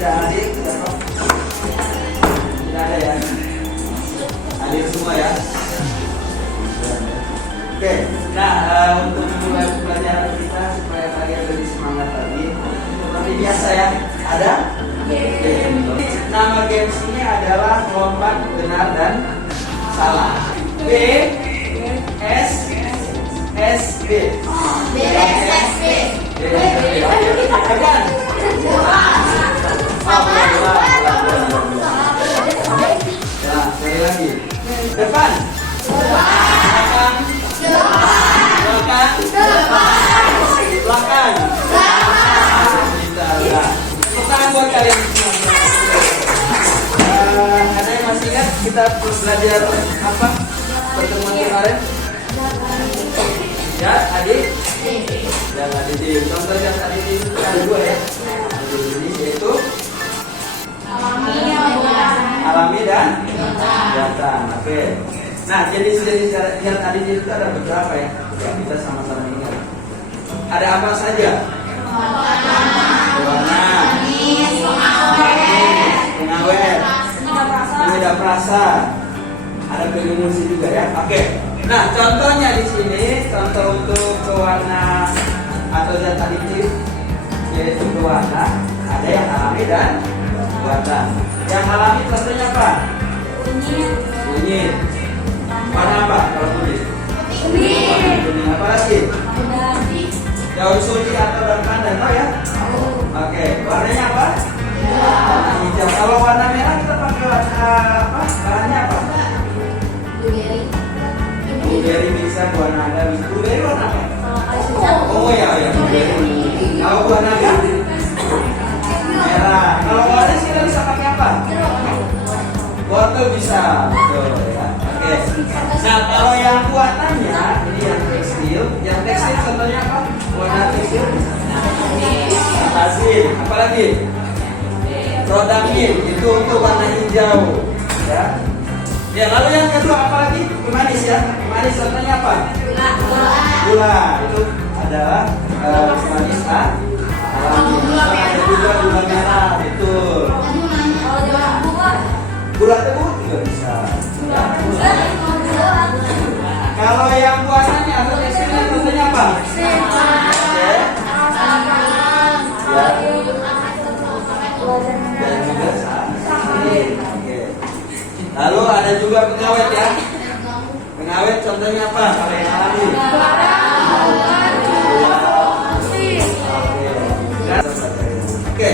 tidak hadir? Tidak ada ya? Hadir semua ya? Oke, nah untuk memulai pelajaran kita supaya kalian lebih semangat lagi, seperti biasa ya, ada? Oke. Nama games ini adalah lompat benar dan salah. B S S B. Tekan. Ya, sekali lagi. Depan. Belakang. Belakang. Tepuk tangan buat kalian semua. Ada yang masih ingat kita belajar apa pertemuan kemarin? Ya, adik. Dan adik. Contoh yang adik itu ada dua ya. Ini yaitu alami dan buatan. Oke. Nah, jadi yang tadi itu ada beberapa ya yang kita sama-sama ingat. Ada apa saja? Warna, pengawet, pengedap rasa, ada pengumusi juga ya. Oke. Nah, contohnya di sini contoh untuk pewarna atau zat aditif yaitu pewarna ada yang alami dan buatan. Yang alami contohnya apa? Kunyit. Warna apa kalau kunyit? Kuning. Apa lagi? Daun suci atau daun pandan, tahu ya? Oke. Warnanya apa? Warna hijau. Kalau warna merah kita pakai warna apa? Bahannya apa? Blueberry bisa, buah naga bisa. Blueberry warna apa? Oh ya, blueberry. Kalau buah naga? Merah. Kalau orange kita bisa pakai apa? Wortel bisa. Betul ya. Oke. Nah, kalau yang buatannya ini yang tekstil. Yang tekstil contohnya apa? Warna tekstil. Asin. Apalagi? Rodamin. Itu untuk warna hijau. Ya. Ya, lalu yang kedua apa lagi? Pemanis ya. Pemanis contohnya apa? Gula. Itu adalah pemanis alami. Ada juga gula merah. Betul. Gula tebu juga bisa. Ya. Kalau yang buatannya atau tekstilnya contohnya apa? Ya. Dan juga sasin. Lalu ada juga pengawet ya. Pengawet contohnya apa? Kalau yang alami. Oke,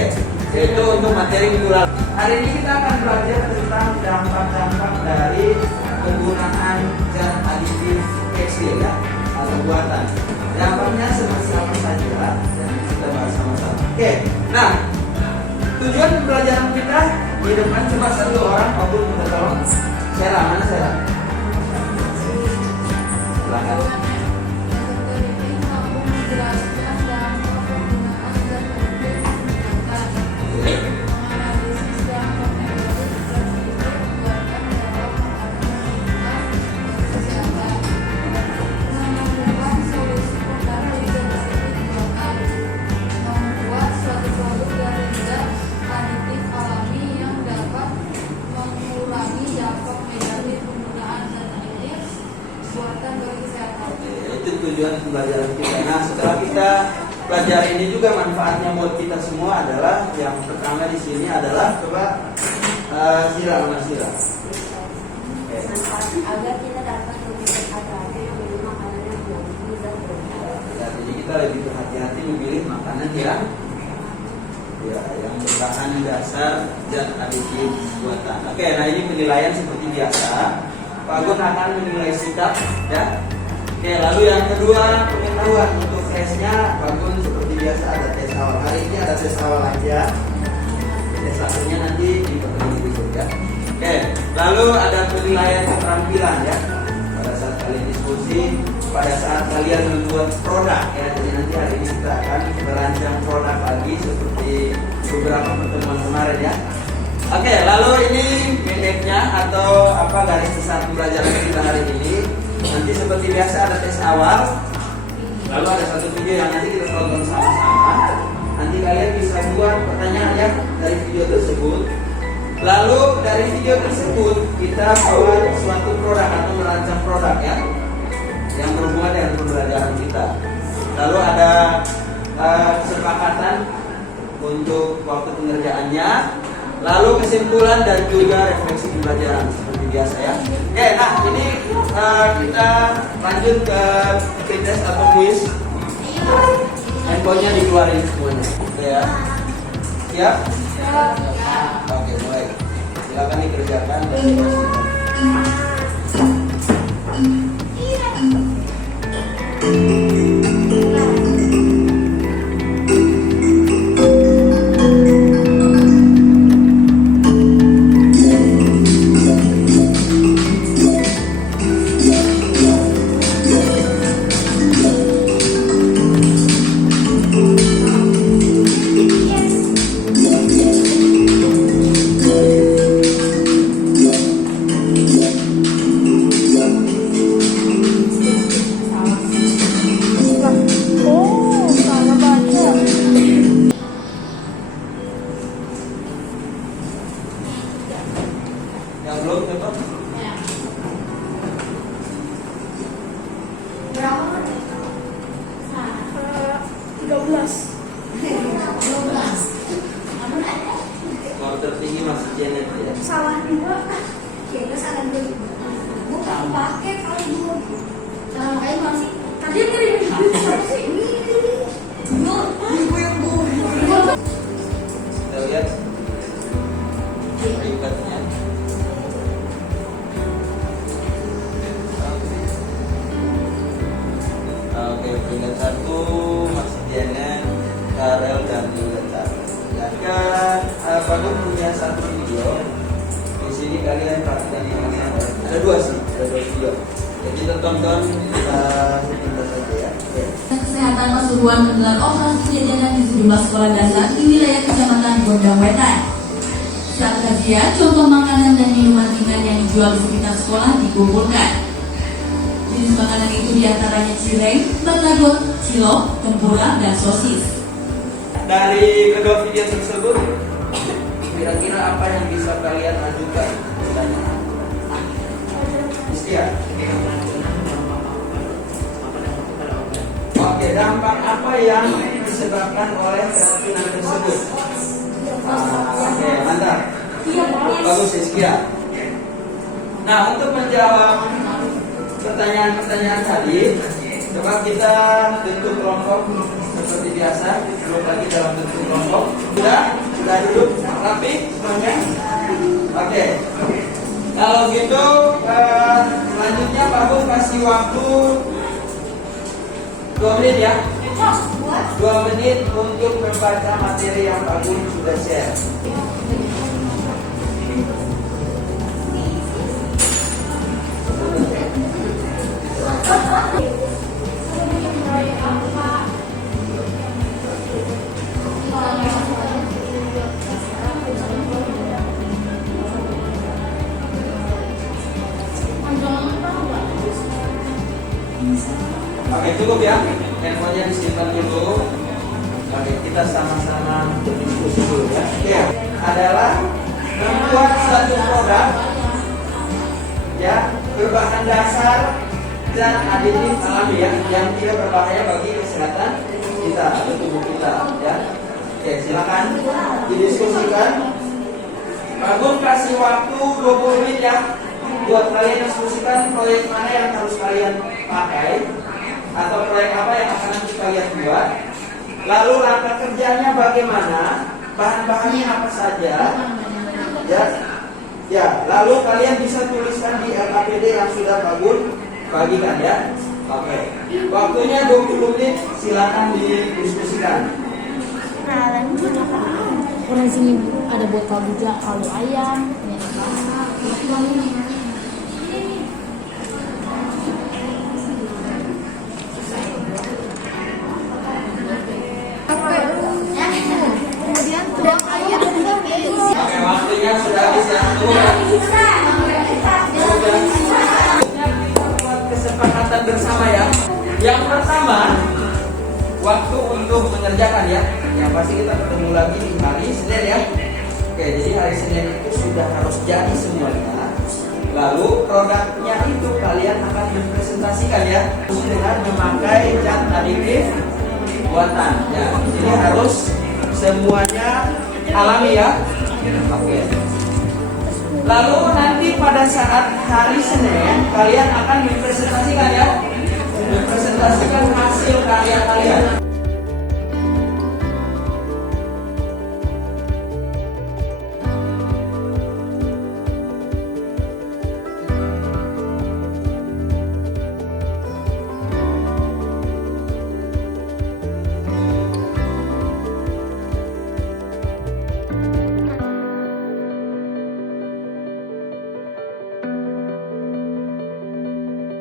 itu untuk materi minggu lalu. Hari ini kita akan belajar tentang dampak-dampak dari penggunaan zat aditif tekstil ya atau buatan. Dampaknya seperti apa saja dan kita bahas sama-sama. Oke, nah tujuan pembelajaran kita di depan cuma satu orang, Pak kita tolong. Sarah, mana Sarah? Silakan. Tujuan pembelajaran kita. Nah, setelah kita pelajari ini juga manfaatnya buat kita semua adalah yang pertama di sini adalah coba sirah. Agar kita dapat lebih berhati-hati memilih makanan yang mengandung zat berbahaya. Ya, jadi kita lebih berhati-hati memilih makanan yang berbahan dasar zat aditif buatan. Oke, nah ini penilaian seperti biasa. Pak Gun akan menilai sikap ya. Oke, lalu yang kedua pengetahuan untuk tesnya, Bagun seperti biasa ada tes awal. Hari ini ada tes awal aja. Tes satunya nanti di pertemuan berikutnya. Oke, lalu ada penilaian keterampilan ya. Pada saat kalian diskusi, pada saat kalian membuat produk ya. Jadi nanti hari ini kita akan merancang produk lagi seperti beberapa pertemuan kemarin ya. Oke, lalu ini minute-nya atau apa garis besar pembelajaran kita hari ini. Nanti seperti biasa ada tes awal. Lalu ada satu video yang nanti kita tonton sama-sama. Nanti kalian bisa buat pertanyaan ya dari video dari video tersebut kita buat suatu produk atau merancang produk ya, yang berhubungan dengan pembelajaran kita. Lalu ada kesepakatan untuk waktu pengerjaannya, lalu kesimpulan dan juga refleksi pembelajaran seperti biasa ya. Oke, nah ini kita lanjut ke fitness atau quiz. Handphonenya dikeluarin semuanya. Oke ya. Siap? Oke, mulai. Silakan dikerjakan dan yang belum coba. Berapa? 13. Skor tertinggi masih Janet ya. Salah juga. Ya, salah dulu. Bukan pakai kalau dulu. Salah makanya masih. Tadi ini sih ini. Ibu yang Kita lihat peringkatnya. Oke, peringkat 1 masih Janet, Karel dan juga Charles. Dan Bagus punya satu video. Di sini kalian perhatikan yang mana? Ada dua sih, ada dua video. Jadi tonton kita saja ya. Oke. Kesehatan Pasuruan menggelar operasi jajanan di sejumlah sekolah dasar di wilayah Kecamatan Gondang Wetan. Saat razia, contoh makanan dan minuman ringan yang dijual di sekitar sekolah dikumpulkan. Jenis makanan itu diantaranya cireng, batagor, cilok, tempura, dan sosis. Dari kedua video tersebut, kira-kira apa yang bisa kalian ajukan? Pertanyaan. Istiar. Oke, dampak apa yang disebabkan oleh keracunan tersebut? Oke, mantap. Bagus, Iskia. Nah, untuk menjawab pertanyaan-pertanyaan tadi, coba kita bentuk kelompok seperti biasa. Duduk lagi dalam bentuk kelompok. Sudah duduk rapi semuanya. Oke. Kalau gitu, selanjutnya Pak Bu kasih waktu 2 menit ya. 2 menit untuk membaca materi yang Pak Bu sudah share. Oke, cukup ya. Handphonenya disimpan dulu. Oke, kita sama-sama berdiskusi dulu ya. Oke, adalah membuat satu produk ya berbahan dasar dan aditif alami ya, yang tidak berbahaya bagi kesehatan kita atau tubuh kita ya. Oke, silakan didiskusikan. Bagus, kasih waktu 20 menit ya buat kalian diskusikan proyek mana yang harus kalian pakai atau proyek apa yang akan nanti kalian buat. Lalu langkah kerjanya bagaimana, bahan-bahannya apa saja ya. Ya, lalu kalian bisa tuliskan di LKPD yang sudah bagus bagikan ya. Oke. Waktunya 20 menit, silakan didiskusikan. Orang sini ada botol juga kalau ayam. Oke, waktunya sudah habis ya. Buat kesepakatan bersama ya. Yang pertama, waktu untuk mengerjakan ya. Yang pasti kita ketemu lagi di hari Senin ya. Oke, jadi hari Senin itu sudah harus jadi semuanya. Lalu produknya itu kalian akan mempresentasikan ya dengan memakai cat aditif buatan. Ya, jadi harus semuanya alami ya. Oke. Lalu nanti pada saat hari Senin kalian akan mempresentasikan ya, mempresentasikan hasil karya kalian.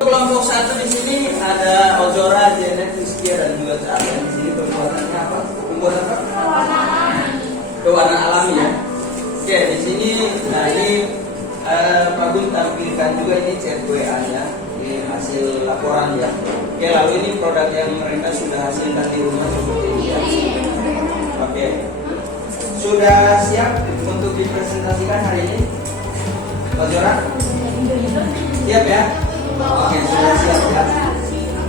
Kelompok satu di sini ada Ozora, Janet, Rizkia dan juga Cahaya. Di sini pembuatannya apa? Pembuatan apa? Pewarna alami ya. Oke, di sini, nah ini Pak Gun tampilkan juga ini CWA-nya, ini hasil laporan ya. Oke, lalu ini produk yang mereka sudah hasilkan di rumah seperti ini ya. Oke, sudah siap untuk dipresentasikan hari ini, Ozora? Siap ya? Oke, sudah siap ya.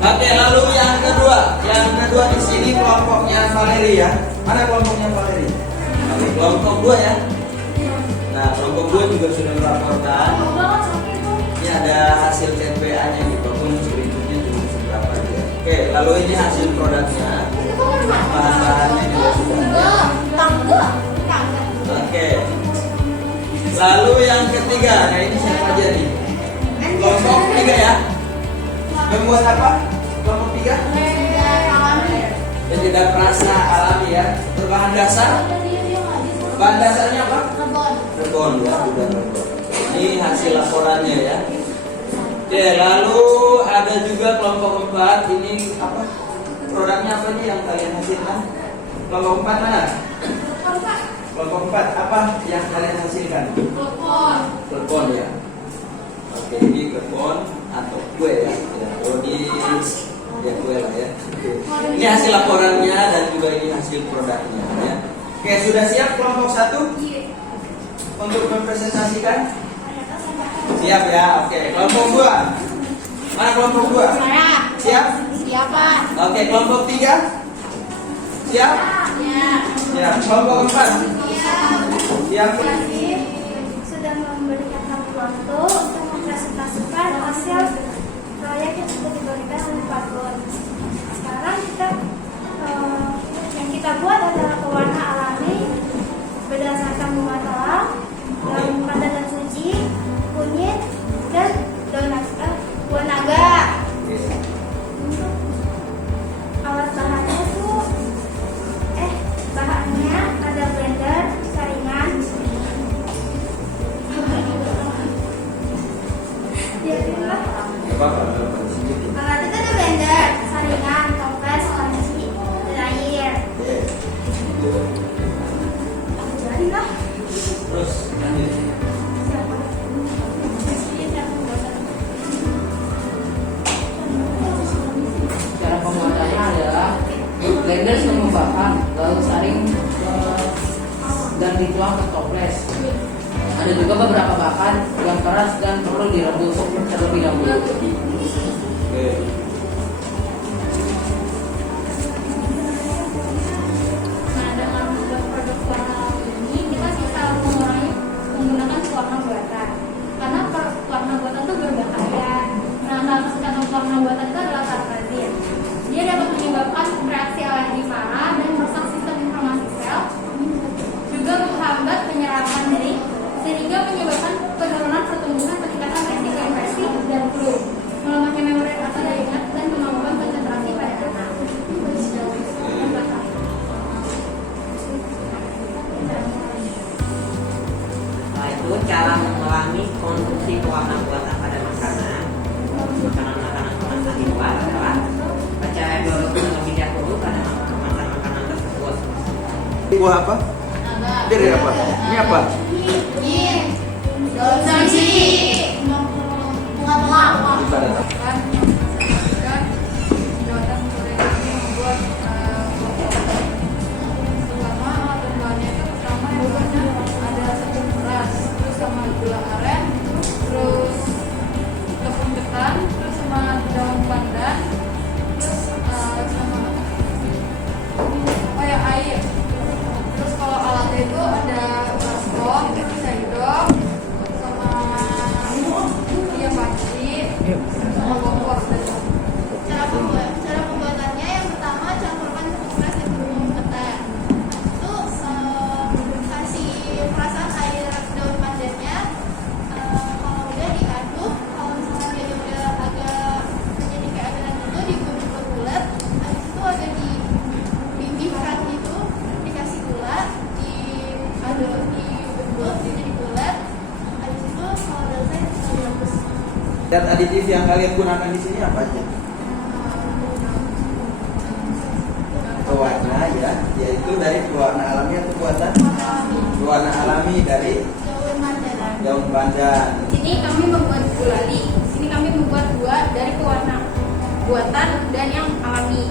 Oke, lalu yang kedua di sini kelompoknya Valeri ya. Mana kelompoknya Valeri? Oke, kelompok 2 ya. Nah, kelompok 2 juga sudah melaporkan. Ini ada hasil CPA-nya di bangun berikutnya juga seberapa ya. Oke, lalu ini hasil produknya. Bahan-bahannya juga sudah ada. Oke. Lalu yang ketiga, nah ini siapa aja nih? Kelompok 3 ya. Membuat apa? Kelompok 3? Yang tidak perasa alami ya. Berbahan dasar? Bahan dasarnya apa? Rebon ya, udah rebon. Ini hasil laporannya ya. Oke, lalu ada juga kelompok 4. Ini apa? Produknya apa nih yang kalian hasilkan? Kelompok 4 mana? Kelompok 4 apa yang kalian hasilkan? Rebon ya. Oke, ini kebon atau kue ya, rodi ya kue lah ya. Oke. Ini hasil laporannya dan juga ini hasil produknya ya. Oke, sudah siap kelompok 1 untuk mempresentasikan? Siap ya. Oke, kelompok 2. Mana kelompok 2? Siap? Siapa? Oke, kelompok 3? Siap? Siap. Kelompok 4? Siap? Sudah memberikan kami waktu untuk mempresentasikan hasil proyek yang sudah diberikan oleh Pak Gun. Sekarang yang kita buat adalah pewarna alami berdasarkan bunga telang, daun pandan dan suci, kunyit, dan buah naga. Untuk alat bahannya tuh, bahannya ada blender, saringan. Alat itu ada blender, saringan, toples, panci, dan air. Jadi lah. Terus lanjut. Cara pembuatannya adalah blender semua bahan, lalu saring dan dituang ke toples. Ada juga beberapa bahan yang keras dan perlu direbus terlebih dahulu. Oke. Nah, dengan membuat produk warna ini kita bisa mengurangi menggunakan warna buatan. Karena warna buatan itu berbahaya. Nah, salah satu contoh warna buatan itu adalah tartrazin. Dia dapat menyebabkan reaksi alergi parah dan merusak sistem informasi sel, juga menghambat penyerapan diri, sehingga menyebabkan penurunan pertumbuhan, peningkatan resiko infeksi dan flu, melemahnya memori atau daya ingat, dan kemampuan konsentrasi pada anak. Setelah itu cara mengulangi konsumsi pewarna buatan pada makanan kemasan di luar adalah baca biologi terlebih dahulu pada makanan tersebut. Buah apa? Dari apa? Ini apa? Daun suci, bunga telang. Ibarat apa? Pertama alat bahannya itu pertama yang ada Zat aditif yang kalian gunakan di sini apa aja? Pewarna ya, yaitu dari pewarna alami atau buatan? Pewarna alami dari daun pandan. Sini kami membuat gulali. Sini kami membuat dua dari pewarna buatan dan yang alami.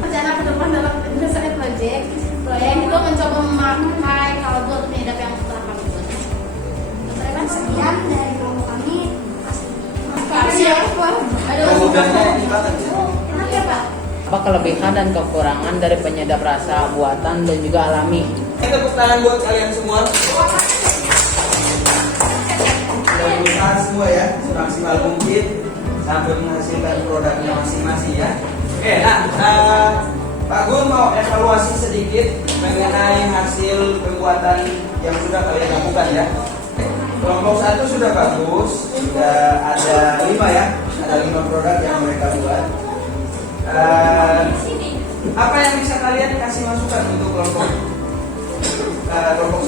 Rencana ke depan dalam penyelesaian proyek itu mencoba memakai kaldu atau penyedap yang telah kami buat. Sekian dari kelompok kami. Makasih ya Pak. Kemudiannya ini banget ya. Enak ya Pak. Apa kelebihan dan kekurangan dari penyedap rasa buatan dan juga alami? Tepuk tangan buat kalian semua. Sudah berusaha semua ya, semaksimal mungkin sampai menghasilkan produknya masing-masing ya. Oke, Pak Gun mau evaluasi sedikit mengenai hasil pembuatan yang sudah kalian lakukan ya. Kelompok 1 sudah bagus, sudah ada 5 ya, ada 5 produk yang mereka buat. Apa yang bisa kalian kasih masukan untuk kelompok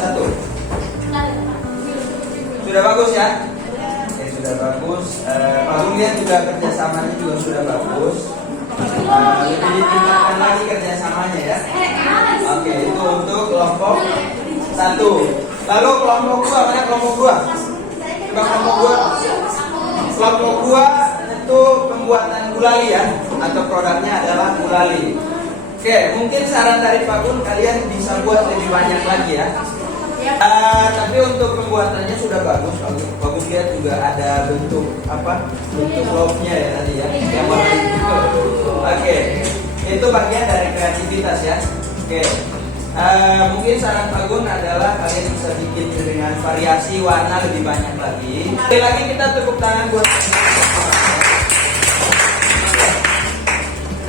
1? Sudah bagus ya? Oke, sudah bagus. Pak Gun lihat juga kerjasamanya juga sudah bagus. Lebih ditingkatkan lagi kerjasamanya ya. Oke, itu untuk kelompok 1. Lalu kelompok 2, mana kelompok 2? Coba kelompok 2. Kelompok 2 itu pembuatan gulali ya, atau produknya adalah gulali. Oke, mungkin saran dari Pak Gun kalian bisa buat lebih banyak lagi ya. Tapi untuk pembuatannya sudah bagus. Bagus lihat juga ada bentuk apa? Bentuk love-nya ya tadi ya. Yang warna itu. Oke, itu bagian dari kreativitas ya. Oke. Mungkin saran Pak Gun adalah kalian bisa bikin dengan variasi warna lebih banyak lagi. Sekali lagi kita tepuk tangan buat.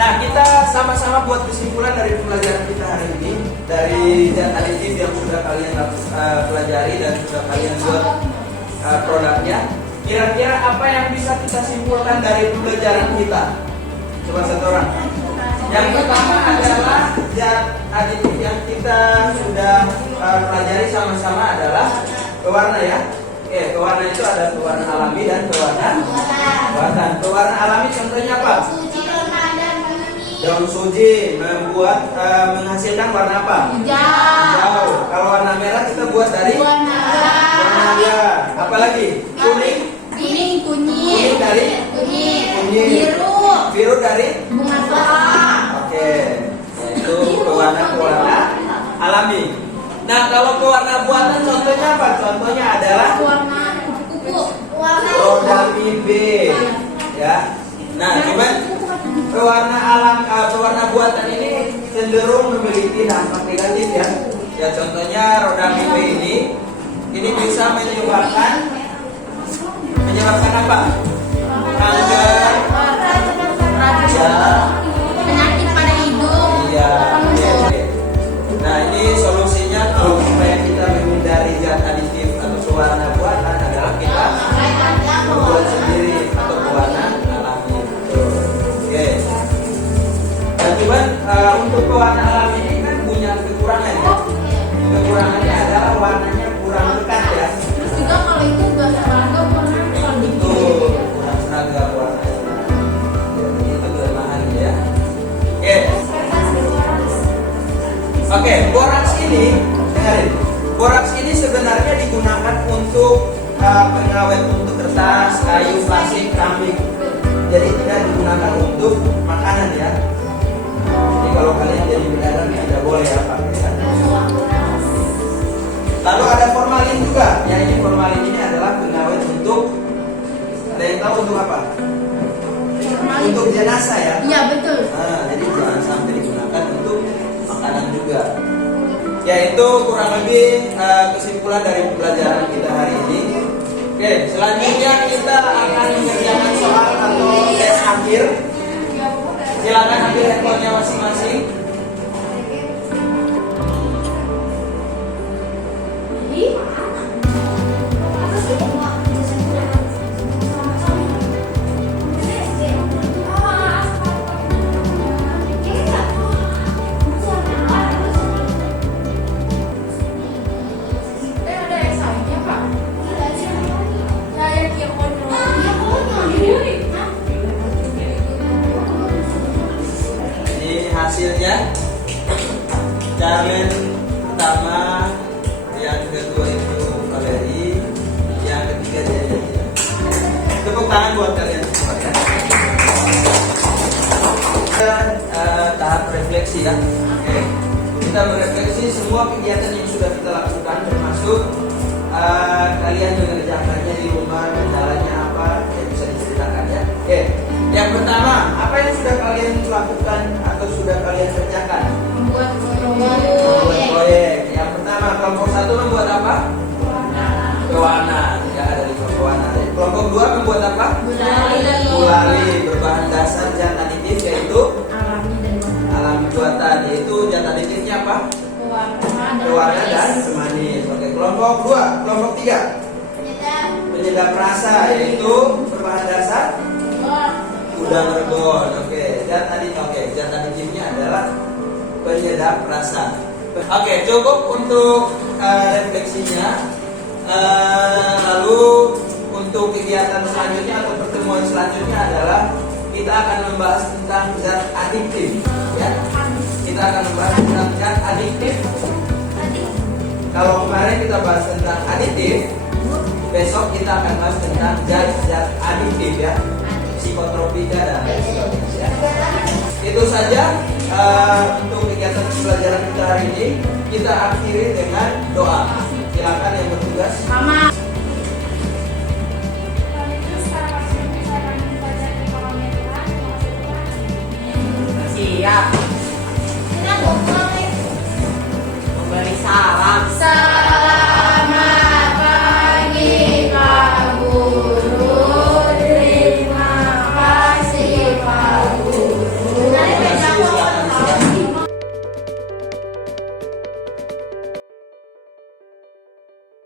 Nah, kita sama-sama buat kesimpulan dari pembelajaran kita hari ini, dari zat aditif yang sudah kalian pelajari dan sudah kalian buat produknya. Kira-kira apa yang bisa kita simpulkan dari pembelajaran kita? Coba satu orang. Yang pertama adalah zat aditif yang kita sudah pelajari sama-sama adalah pewarna ya. Oke, pewarna itu ada pewarna alami dan pewarna buatan. Pewarna alami contohnya apa? Daun suji membuat menghasilkan warna apa? Hijau. Kalau warna merah kita buat dari warna merah. Apalagi? Kuning. Kuning dari kuning. Biru dari bunga telang. Oke. Itu pewarna alami. Nah, kalau pewarna buatan contohnya apa? Contohnya adalah Warna kupu-kupu. Rhodamine B. Ya. Nah, cuman pewarna buatan ini cenderung memiliki dampak negatif ya. Ya contohnya Rhodamine B ini bisa menyebabkan apa? Kanker. Ya. Penyakit pada hidung. Iya. Nah, ini solusinya kalau supaya kita menghindari zat aditif atau pewarna buatan adalah kita membuat sendiri atau pewarna alami. Oke. Dan cuman untuk pewarna alami ini kan punya kekurangan ya. Kekurangannya adalah warnanya kurang lekat ya. Terus juga kalau itu gak seragam warnanya kurang Itu kurang seragam warnanya. Jadi itu kelemahan ya. Oke, boraks ini, dengarin. Boraks ini sebenarnya digunakan untuk pengawet untuk kertas, kayu, plastik, keramik. Jadi tidak digunakan untuk makanan ya. Jadi kalau kalian jadi pedagang tidak boleh ya pakai ya. Lalu ada formalin juga. Ya ini formalin ini adalah pengawet untuk, ada yang tahu untuk apa? Untuk jenazah ya. Iya betul. Nah, jadi jangan sampai digunakan untuk makanan juga. Ya itu kurang lebih kesimpulan dari pembelajaran kita hari ini. Oke, selanjutnya kita akan mengerjakan soal atau tes akhir. Silakan ambil handphonenya masing-masing. Ada esainya Pak. Ya yang kontrol. kedua itu Valeri, yang ketiga Jaya. Tepuk tangan buat kalian semua ya. Tahap refleksi ya. Oke. Kita merefleksi semua kegiatan yang sudah kita lakukan, termasuk kalian mengerjakannya di rumah, kendalanya apa, ya bisa diceritakan ya. Oke. Yang pertama, apa yang sudah kalian lakukan atau sudah kalian kerjakan? Membuat Membuat proyek. Yang pertama, kelompok 1 membuat apa? Pewarnaan. Ya, ada 5 pewarnaan. Kelompok 2 membuat apa? Gulali berbahan dasar zat aditif, yaitu alami dan alami buatan, yaitu zat aditifnya apa? Pewarna dan pemanis. Oke, kelompok 2, kelompok 3 penyedap rasa, yaitu berbahan dasar udang rebon. Oke, zat aditifnya adalah penyedap rasa. Oke, cukup untuk refleksinya. Lalu untuk kegiatan selanjutnya atau pertemuan selanjutnya adalah kita akan membahas tentang zat adiktif. Ya, kita akan membahas tentang zat adiktif. Kalau kemarin kita bahas tentang aditif, besok kita akan bahas tentang zat-zat adiktif ya, psikotropika dan lain sebagainya. Itu saja untuk kegiatan pembelajaran kita hari ini. Kita akhiri dengan doa. Silakan yang bertugas. Siap.